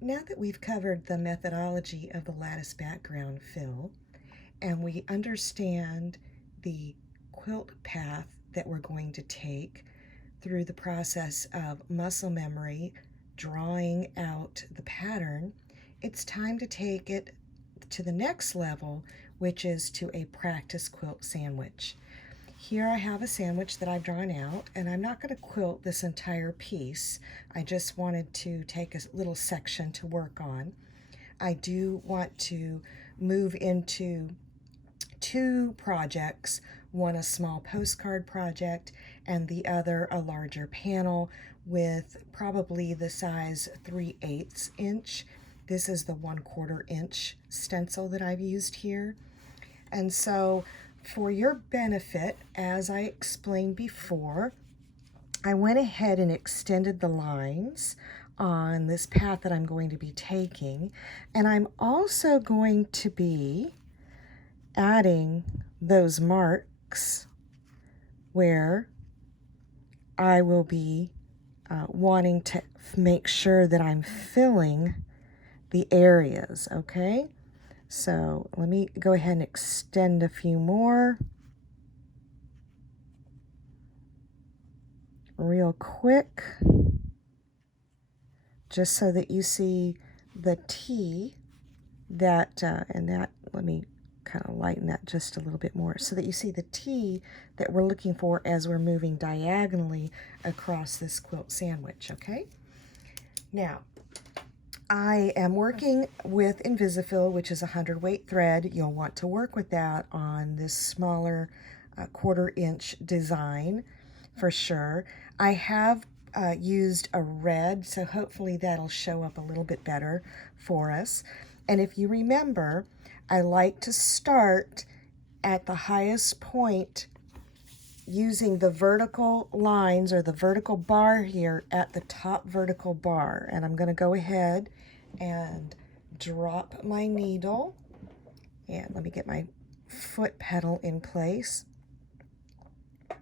Now that we've covered the methodology of the lattice background fill, and we understand the quilt path that we're going to take through the process of muscle memory, drawing out the pattern, it's time to take it to the next level, which is to a practice quilt sandwich. Here I have a sandwich that I've drawn out, and I'm not going to quilt this entire piece. I just wanted to take a little section to work on. I do want to move into two projects, one a small postcard project and the other a larger panel with probably the size 3/8 inch. This is the 1/4 inch stencil that I've used here. And so for your benefit, as I explained before, I went ahead and extended the lines on this path that I'm going to be taking, and I'm also going to be adding those marks where I will be wanting to make sure that I'm filling the areas, okay? So let me go ahead and extend a few more real quick, just so that you see the T that, and that, let me kind of lighten that just a little bit more so that you see the T that we're looking for as we're moving diagonally across this quilt sandwich, okay? Now, I am working with Invisifill, which is 100 weight thread. You'll want to work with that on this smaller 1/4 inch design for sure. I have used a red, so hopefully that'll show up a little bit better for us. And if you remember, I like to start at the highest point using the vertical lines or the vertical bar here at the top vertical bar. And I'm going to go ahead and drop my needle. And let me get my foot pedal in place. I'm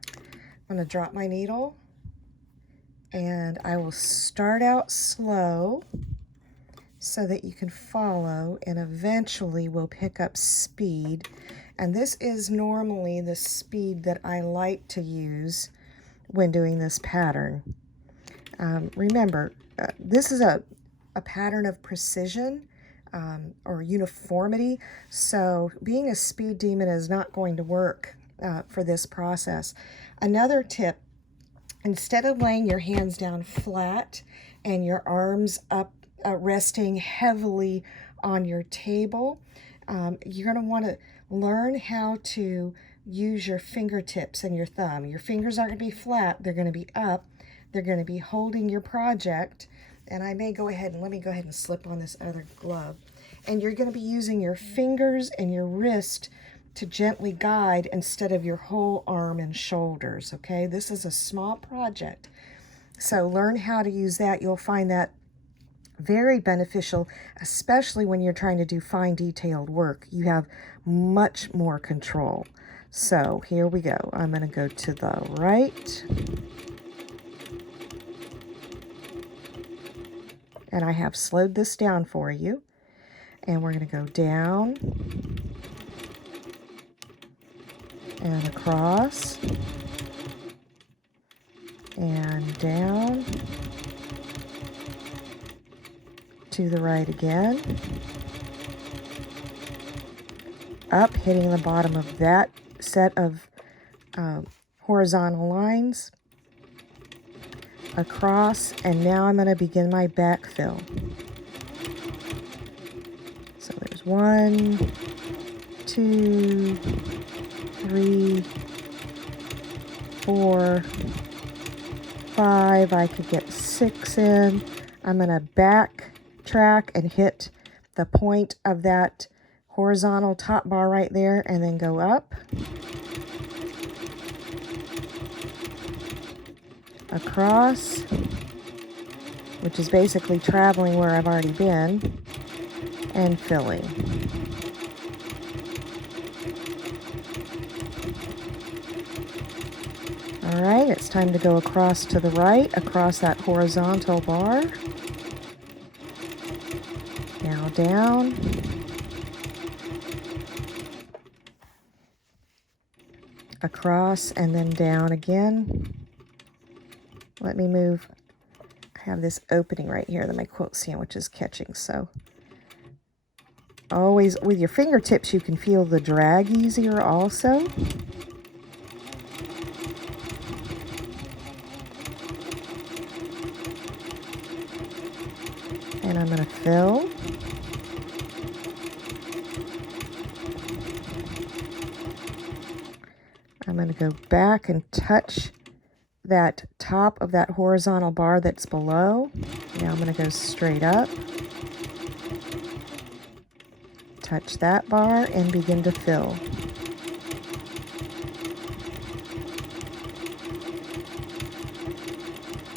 going to drop my needle, and I will start out slow so that you can follow, and eventually we'll pick up speed. And this is normally the speed that I like to use when doing this pattern. Remember, this is a pattern of precision or uniformity, so being a speed demon is not going to work for this process. Another tip, instead of laying your hands down flat and your arms up resting heavily on your table, you're going to want to learn how to use your fingertips and your thumb. Your fingers aren't going to be flat, they're going to be up, they're going to be holding your project. And I may go ahead and let me go ahead and slip on this other glove. And you're going to be using your fingers and your wrist to gently guide instead of your whole arm and shoulders, okay? This is a small project, so learn how to use that. You'll find that very beneficial, especially when you're trying to do fine detailed work. You have much more control. So here we go. I'm going to go to the right, and I have slowed this down for you, and we're going to go down and across and down to the right again, up, hitting the bottom of that set of horizontal lines, across, and now I'm going to begin my backfill. So there's 1, 2, 3, 4, 5. I could get 6 in. I'm going to backtrack and hit the point of that horizontal top bar right there, and then go up, across, which is basically traveling where I've already been, and filling. All right, it's time to go across to the right, across that horizontal bar. Now down. Across and then down again. Let me move. I have this opening right here that my quilt sandwich is catching, so always with your fingertips you can feel the drag easier also. And I'm going to fill. I'm going to go back and touch that top of that horizontal bar that's below. Now I'm going to go straight up, touch that bar, and begin to fill.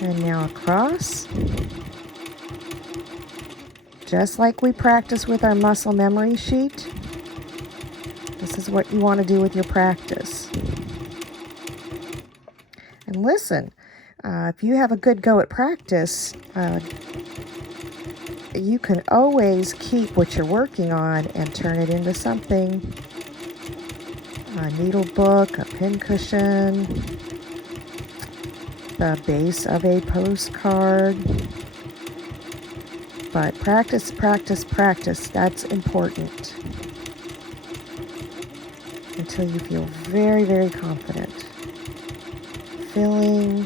And now across. Just like we practice with our muscle memory sheet, this is what you want to do with your practice. And listen, if you have a good go at practice, you can always keep what you're working on and turn it into something. A needle book, a pincushion, the base of a postcard. But practice, practice, practice, that's important. Until you feel very, very confident. Filling.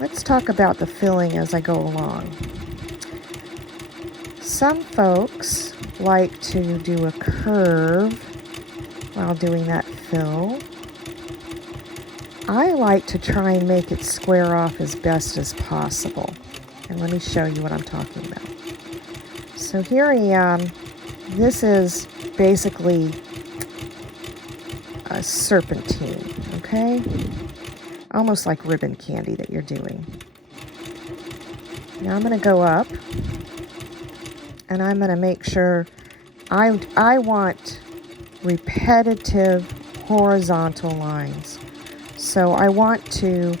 Let's talk about the filling as I go along. Some folks like to do a curve while doing that fill. I like to try and make it square off as best as possible. And let me show you what I'm talking about. So here I am. This is basically a serpentine, okay? Almost like ribbon candy that you're doing. Now I'm going to go up and I'm going to make sure I want repetitive horizontal lines. So I want to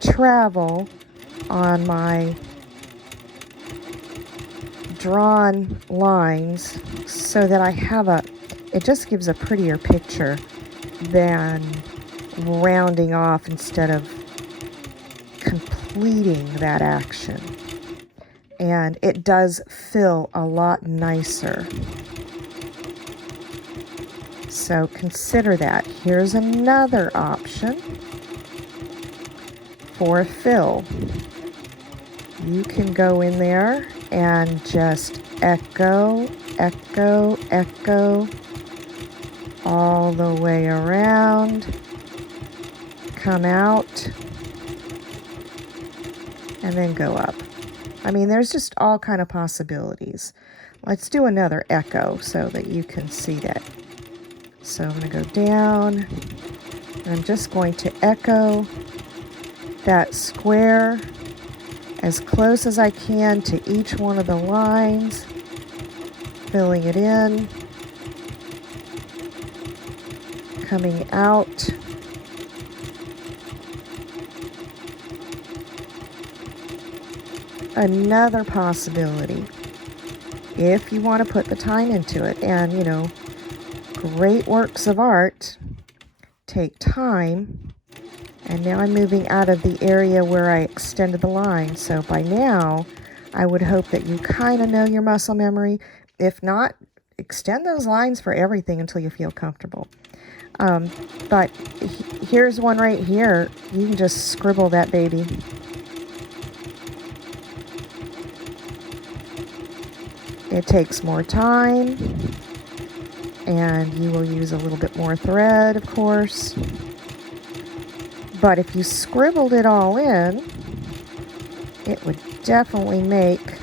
travel on my drawn lines so that I have it just gives a prettier picture than rounding off instead of completing that action. And it does fill a lot nicer. So consider that. Here's another option for a fill. You can go in there and just echo, echo, echo all the way around, come out, and then go up. I mean, there's just all kind of possibilities. Let's do another echo so that you can see that. So I'm going to go down, and I'm just going to echo that square as close as I can to each one of the lines, filling it in, coming out, another possibility if you want to put the time into it. And you know, great works of art take time. And now I'm moving out of the area where I extended the line. So by now, I would hope that you kind of know your muscle memory. If not, extend those lines for everything until you feel comfortable. But here's one right here. You can just scribble that baby. It takes more time, and you will use a little bit more thread, of course. But if you scribbled it all in, it would definitely make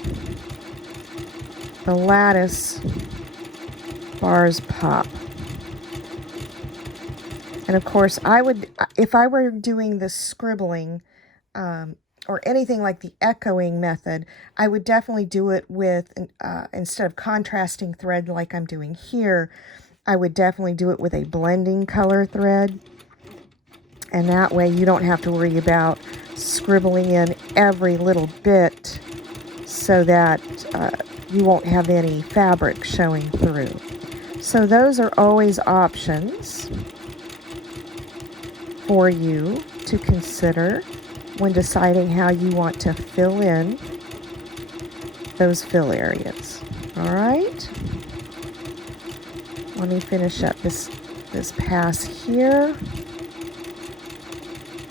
the lattice bars pop. And of course, I would, if I were doing the scribbling or anything like the echoing method, I would definitely do it with, instead of contrasting thread like I'm doing here, I would definitely do it with a blending color thread. And that way you don't have to worry about scribbling in every little bit so that you won't have any fabric showing through. So those are always options for you to consider when deciding how you want to fill in those fill areas. All right, let me finish up this pass here.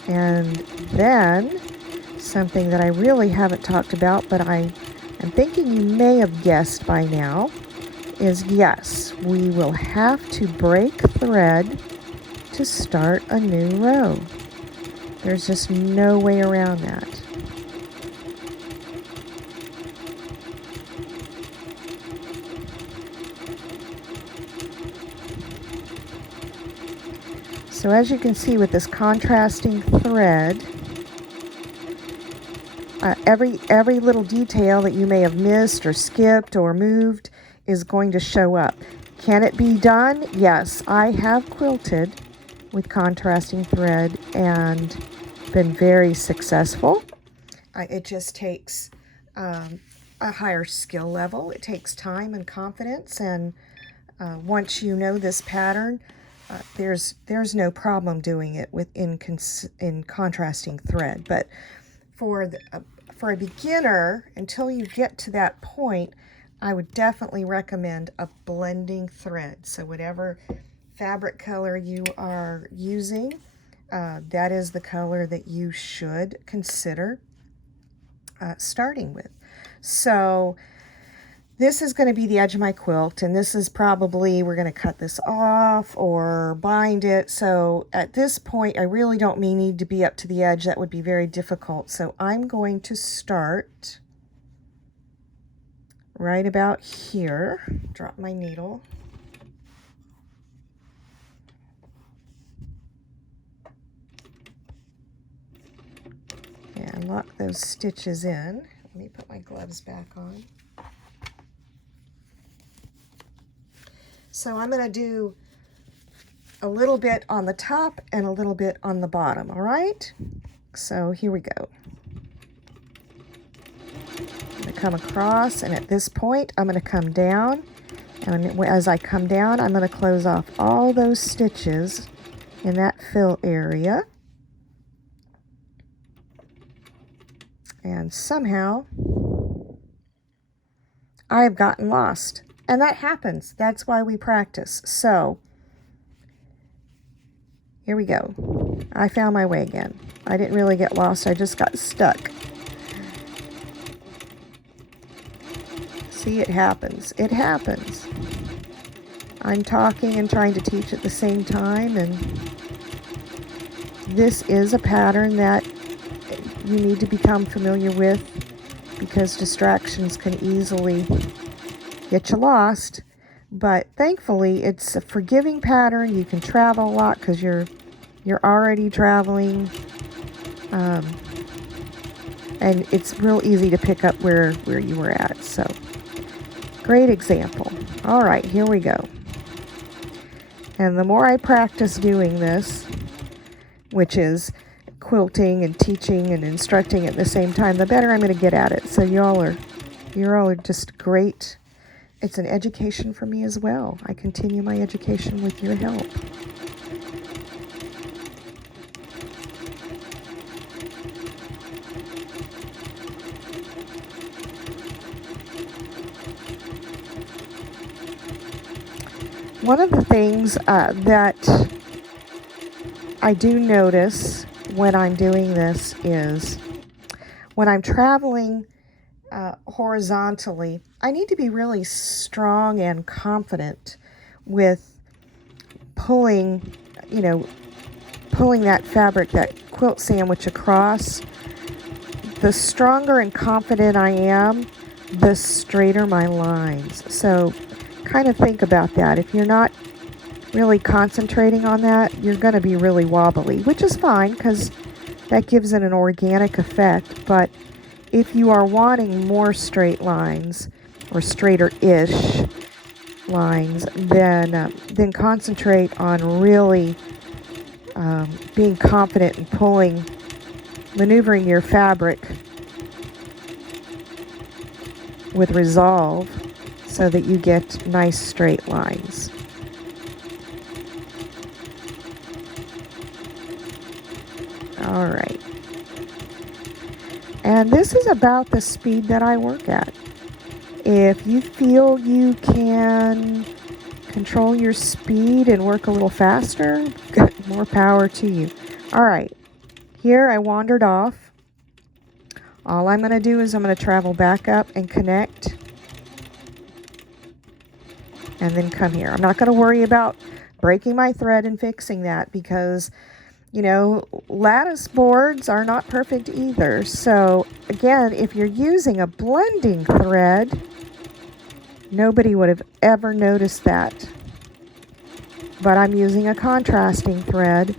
And then something that I really haven't talked about, but I am thinking you may have guessed by now, is yes, we will have to break thread to start a new row. There's just no way around that. So as you can see with this contrasting thread, every little detail that you may have missed or skipped or moved is going to show up. Can it be done? Yes, I have quilted with contrasting thread and been very successful. It just takes a higher skill level. It takes time and confidence, and once you know this pattern, there's no problem doing it in contrasting thread. But for a beginner, until you get to that point, I would definitely recommend a blending thread. So whatever fabric color you are using, that is the color that you should consider starting with. So this is going to be the edge of my quilt, and this is probably, we're going to cut this off or bind it. So at this point, I really don't need to be up to the edge. That would be very difficult. So I'm going to start right about here. Drop my needle. And lock those stitches in. Let me put my gloves back on. So I'm going to do a little bit on the top and a little bit on the bottom, all right? So here we go. I'm going to come across, and at this point, I'm going to come down. And as I come down, I'm going to close off all those stitches in that fill area. And somehow, I have gotten lost. And that happens. That's why we practice. So, here we go. I found my way again. I didn't really get lost. I just got stuck. See, it happens. It happens. I'm talking and trying to teach at the same time, and this is a pattern that you need to become familiar with, because distractions can easily get you lost. But thankfully, it's a forgiving pattern. You can travel a lot because you're already traveling, and it's real easy to pick up where you were at. So great example. All right, here we go. And the more I practice doing this, which is quilting and teaching and instructing at the same time, the better I'm going to get at it. So you all are just great. It's an education for me as well. I continue my education with your help. One of the things that I do notice when I'm doing this is when I'm traveling horizontally, I need to be really strong and confident with pulling that fabric, that quilt sandwich across. The stronger and confident I am, the straighter my lines. So kind of think about that. If you're not really concentrating on that, you're going to be really wobbly, which is fine because that gives it an organic effect. But if you are wanting more straight lines or straighter-ish lines, then concentrate on really being confident in maneuvering your fabric with resolve so that you get nice straight lines. All right. And this is about the speed that I work at. If you feel you can control your speed and work a little faster, more power to you. All right, here I wandered off. All I'm going to do is I'm going to travel back up and connect, and then come here. I'm not going to worry about breaking my thread and fixing that because, you know, lattice boards are not perfect either. So again, if you're using a blending thread, nobody would have ever noticed that. But I'm using a contrasting thread,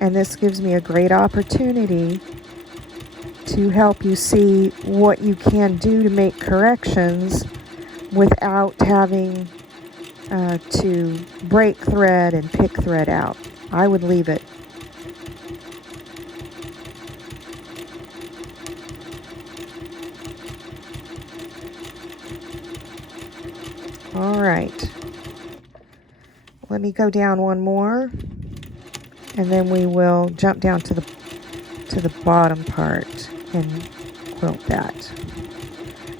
and this gives me a great opportunity to help you see what you can do to make corrections without having to break thread and pick thread out. I would leave it. All right. Let me go down one more, and then we will jump down to the bottom part and quilt that.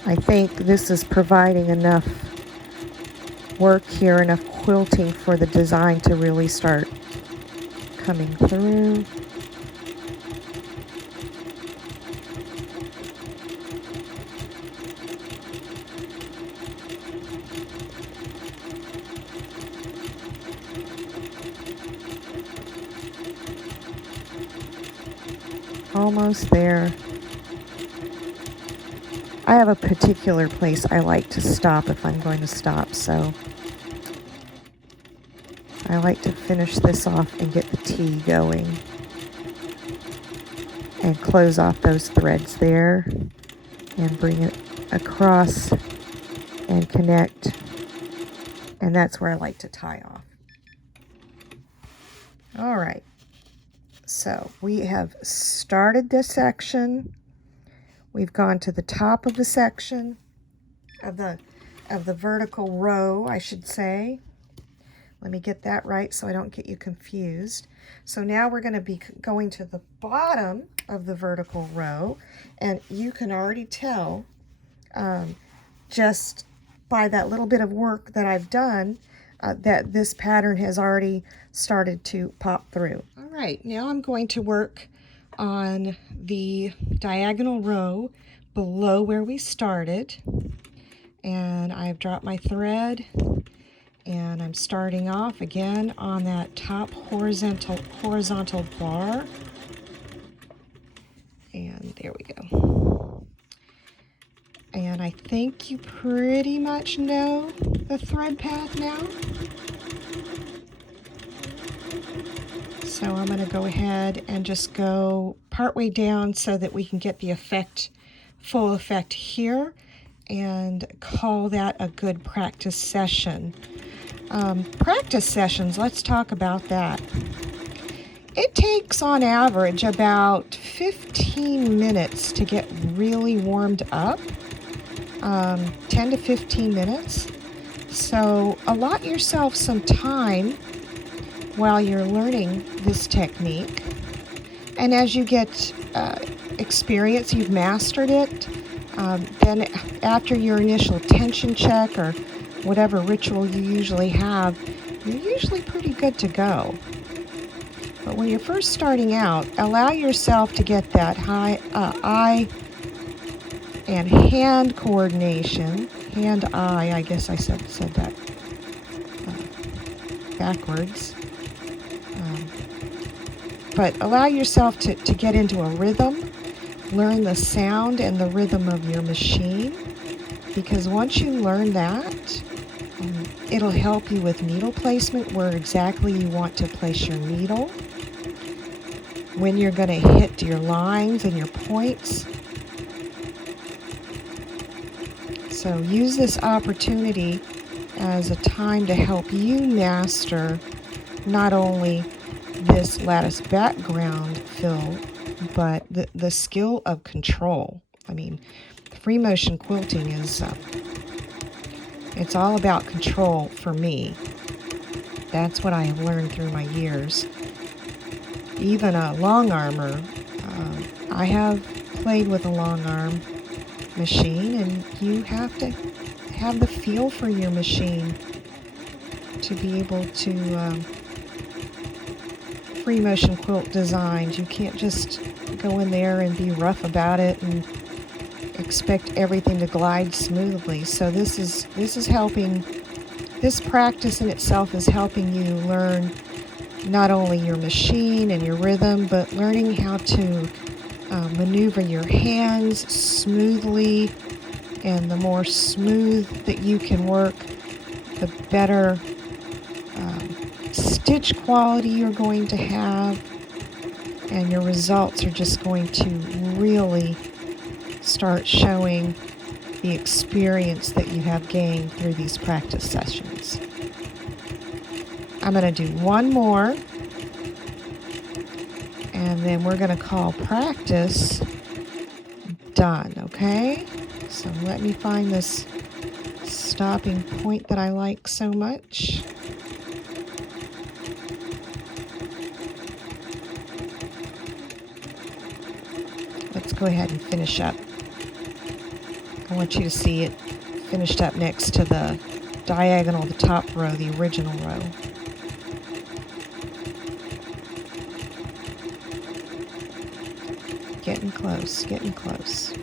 I think this is providing enough work here, enough quilting for the design to really start coming through. Almost there. I have a particular place I like to stop if I'm going to stop, so I like to finish this off and get the T going and close off those threads there and bring it across and connect, and that's where I like to tie off. All right, so we have started this section. We've gone to the top of the section of the vertical row, I should say. Let me get that right so I don't get you confused. So now we're going to be going to the bottom of the vertical row, and you can already tell just by that little bit of work that I've done that this pattern has already started to pop through. All right, now I'm going to work on the diagonal row below where we started, and I've dropped my thread, and I'm starting off again on that top horizontal bar, and there we go. And I think you pretty much know the thread path now. So I'm going to go ahead and just go partway down so that we can get the effect, full effect here, and call that a good practice session. Practice sessions, let's talk about that. It takes on average about 15 minutes to get really warmed up, 10 to 15 minutes. So allot yourself some time while you're learning this technique, and as you get experience, you've mastered it, then after your initial tension check or whatever ritual you usually have, you're usually pretty good to go. But when you're first starting out, allow yourself to get that eye and hand coordination, hand-eye, I guess I said that backwards. But allow yourself to get into a rhythm, learn the sound and the rhythm of your machine, because once you learn that, it'll help you with needle placement, where exactly you want to place your needle, when you're going to hit your lines and your points. So use this opportunity as a time to help you master not only this lattice background fill, but the skill of control. I mean, free motion quilting is, it's all about control for me. That's what I have learned through my years. Even a long armor, I have played with a long arm machine, and you have to have the feel for your machine to be able to free motion quilt designs. You can't just go in there and be rough about it and expect everything to glide smoothly. So this is helping. This practice in itself is helping you learn not only your machine and your rhythm, but learning how to maneuver your hands smoothly. And the more smooth that you can work, the better stitch quality you're going to have, and your results are just going to really start showing the experience that you have gained through these practice sessions. I'm going to do one more, and then we're going to call practice done, okay? So let me find this stopping point that I like so much. Let's go ahead and finish up. I want you to see it finished up next to the diagonal, the top row, the original row. Getting close, getting close.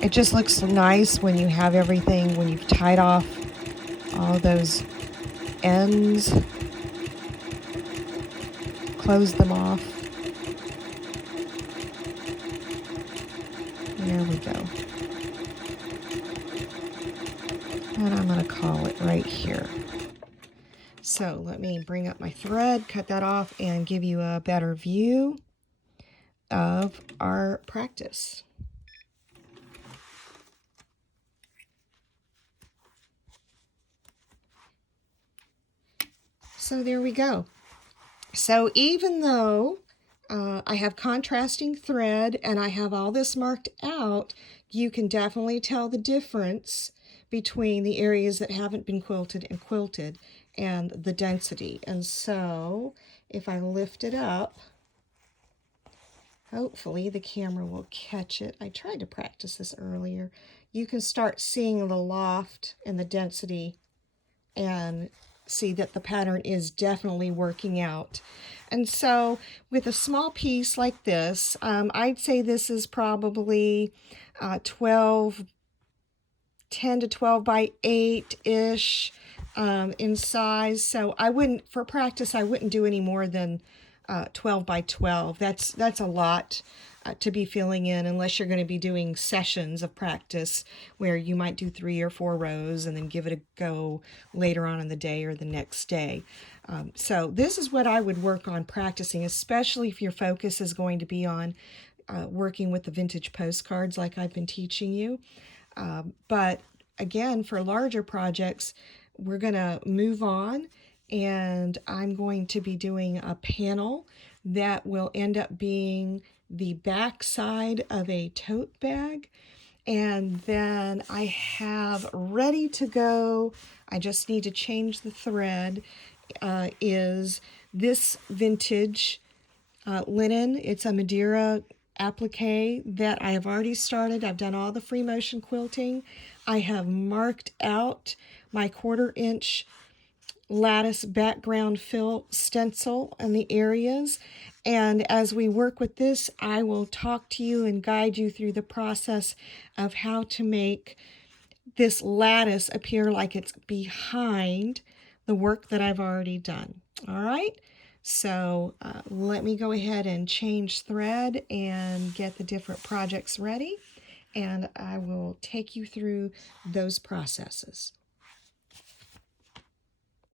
It just looks nice when you have everything, when you've tied off all those ends, close them off. There we go. And I'm going to call it right here. So let me bring up my thread, cut that off, and give you a better view of our practice. So there we go. So even though I have contrasting thread and I have all this marked out, you can definitely tell the difference between the areas that haven't been quilted and the density. And so if I lift it up, hopefully the camera will catch it. I tried to practice this earlier. You can start seeing the loft and the density and see that the pattern is definitely working out. And so with a small piece like this, I'd say this is probably 10 to 12 by 8-ish in size. So I wouldn't, for practice, I wouldn't do any more than 12 by 12. That's a lot to be filling in, unless you're going to be doing sessions of practice where you might do 3 or 4 rows and then give it a go later on in the day or the next day. So this is what I would work on practicing, especially if your focus is going to be on working with the vintage postcards like I've been teaching you. But again, for larger projects, we're going to move on, and I'm going to be doing a panel that will end up being the back side of a tote bag. And then I have ready to go, I just need to change the thread, is this vintage linen. It's a Madeira applique that I have already started. I've done all the free motion quilting. I have marked out my 1/4 inch lattice background fill stencil in the areas. And as we work with this, I will talk to you and guide you through the process of how to make this lattice appear like it's behind the work that I've already done. All right. So let me go ahead and change thread and get the different projects ready, and I will take you through those processes.